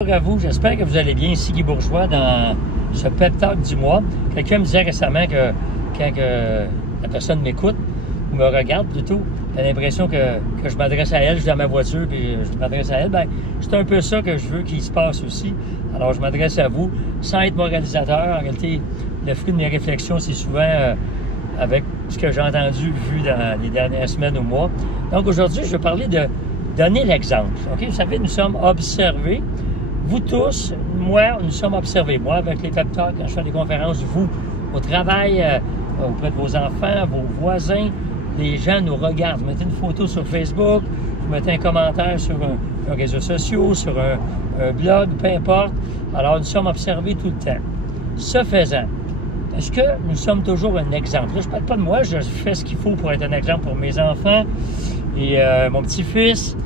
Bonjour à vous, j'espère que vous allez bien. Ici Guy Bourgeois dans ce pep talk du mois. Quelqu'un me disait récemment que quand la personne m'écoute ou me regarde plutôt, j'ai l'impression que je m'adresse à elle, je suis dans ma voiture puis je m'adresse à elle. Ben, c'est un peu ça que je veux qu'il se passe aussi. Alors je m'adresse à vous sans être moralisateur. En réalité, le fruit de mes réflexions, c'est souvent avec ce que j'ai entendu, vu dans les dernières semaines ou mois. Donc aujourd'hui, je vais parler de donner l'exemple. OK? Vous savez, nous sommes observés. Vous tous, moi, nous sommes observés. Moi, avec les pep talks, quand je fais des conférences, vous, au travail, auprès de vos enfants, vos voisins, les gens nous regardent. Vous mettez une photo sur Facebook, vous mettez un commentaire sur un réseau social, sur un blog, peu importe. Alors, nous sommes observés tout le temps. Ce faisant, est-ce que nous sommes toujours un exemple? Là, je ne parle pas de moi, je fais ce qu'il faut pour être un exemple pour mes enfants et mon petit-fils,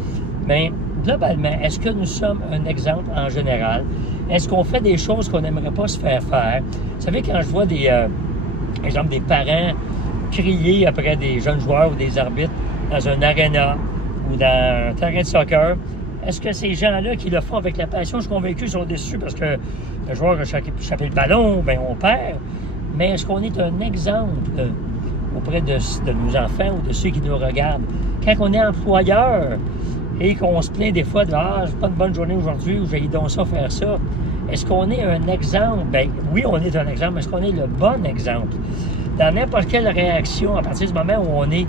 mais globalement, est-ce que nous sommes un exemple en général? Est-ce qu'on fait des choses qu'on n'aimerait pas se faire faire? Vous savez, quand je vois des parents crier après des jeunes joueurs ou des arbitres dans un aréna ou dans un terrain de soccer, est-ce que ces gens-là qui le font avec la passion, je suis convaincu, sont déçus parce que le joueur a échappé le ballon, bien on perd. Mais est-ce qu'on est un exemple auprès de nos enfants ou de ceux qui nous regardent? Quand on est employeur, et qu'on se plaint des fois de « Ah, j'ai pas une bonne journée aujourd'hui » ou « J'ai donc ça, faire ça », est-ce qu'on est un exemple? Bien, oui, on est un exemple, mais est-ce qu'on est le bon exemple? Dans n'importe quelle réaction, à partir du moment où on est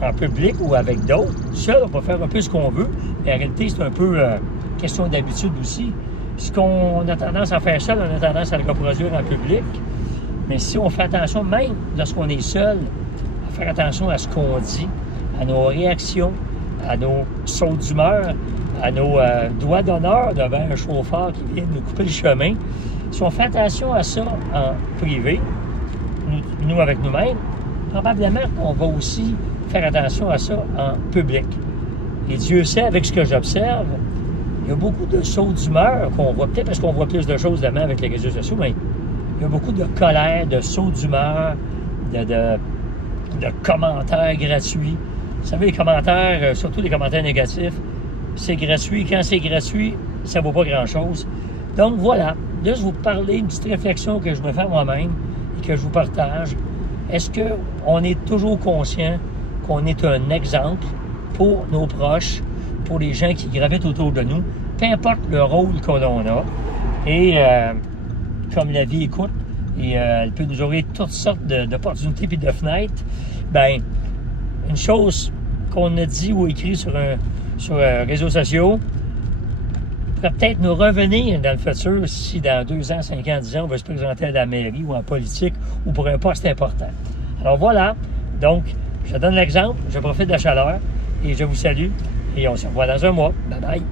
en public ou avec d'autres, seul, on peut faire un peu ce qu'on veut, mais en réalité, c'est un peu question d'habitude aussi. Ce qu'on a tendance à faire seul, on a tendance à le reproduire en public, mais si on fait attention, même lorsqu'on est seul, à faire attention à ce qu'on dit, à nos réactions, à nos sauts d'humeur, à nos doigts d'honneur devant un chauffeur qui vient nous couper le chemin. Si on fait attention à ça en privé, nous avec nous-mêmes, probablement qu'on va aussi faire attention à ça en public. Et Dieu sait, avec ce que j'observe, il y a beaucoup de sauts d'humeur qu'on voit, peut-être parce qu'on voit plus de choses demain avec les réseaux sociaux, mais il y a beaucoup de colère, de sauts d'humeur, de commentaires gratuits. Vous savez, les commentaires, surtout les commentaires négatifs, c'est gratuit. Quand c'est gratuit, ça ne vaut pas grand-chose. Donc voilà, juste vous parler une petite réflexion que je me fais moi-même et que je vous partage. Est-ce qu'on est toujours conscient qu'on est un exemple pour nos proches, pour les gens qui gravitent autour de nous, peu importe le rôle que l'on a. Et comme la vie est courte, et elle peut nous ouvrir toutes sortes d'opportunités et de fenêtres, bien, une chose qu'on a dit ou écrit sur réseaux sociaux pourrait peut-être nous revenir dans le futur si dans 2 ans, 5 ans, 10 ans, on va se présenter à la mairie ou en politique ou pour un poste important. Alors voilà, donc je donne l'exemple, je profite de la chaleur et je vous salue et on se revoit dans un mois. Bye bye!